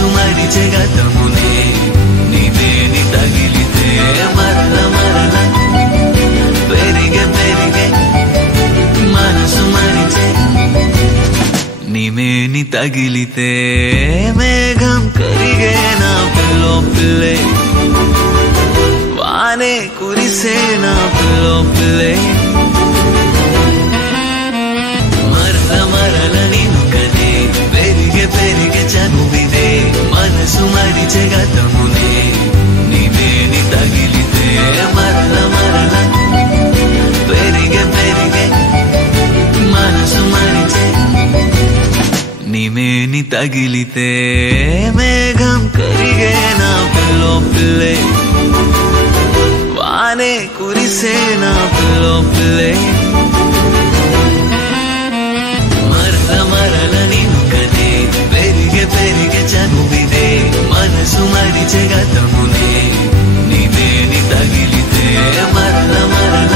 మనసు మరిచే గతమునే నీవేని తగిలితే మరల మరల పెరిగే పెరిగే మనసు మరిచే నీవేని తగిలితే మేఘం కరిగే నా పిల్లో పిల్లే వానే కురిసే నా పిల్లో పిల్లే మరల మరల నిన్ను కనే పెరిగే పెరిగే చనువిదే మనసు మరిచే గతమునే నీవేని తగిలితే మరల మరల పెరిగే పెరిగే మనసు మరిచే నీవేని తగిలితే మేఘం కరిగే నా పిల్లో పిల్లే వానే కురిసే నా పిల్లో పిల్లే మరల మరల నిన్ను కనే పెరిగే పెరిగే చనువిదే మనసు మరిచే గతమునే నీవేని తగిలితే మరల మరల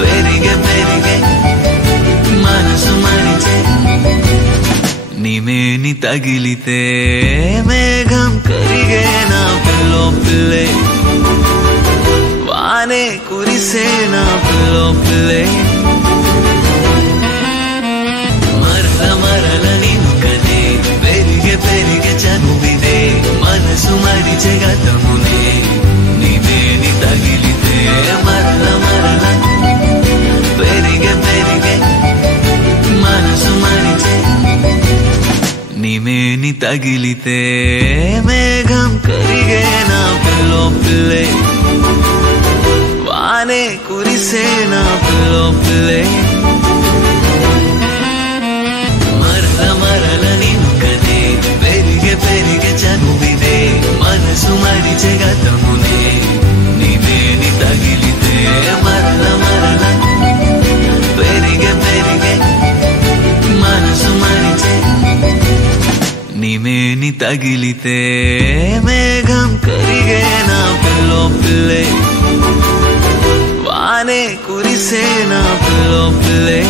పెరిగే పెరిగే మనసు మరిచే నీవేని తగిలితే మేఘం కరిగే నా పిల్లో పిల్లే వానే కురిసే నా పిల్లో పిల్లే మరల మరల నిన్ను కనే పెరిగే పెరిగే చనువిదే మనసు మరిచే గతమునే నీవేని తగిలితే మరల మరల పెరిగే పెరిగే మనసు మరిచే నీవేని తగిలితే మేఘం కరిగే నా పిల్లో పిల్లే వానే కురిసే నా పిల్లో పిల్లే మరల మరల నిన్ను కనే పెరిగే పెరిగే చనువిదే మనసు మరిచే గతమునే నీవేని తగిలితే మరల మరల పెరిగే పెరిగే మనసు మరిచే నీవేని తగిలితే మేఘం కరిగే నా పిల్లో పిల్లే వానే కురిసే నా పిల్లో పిల్లే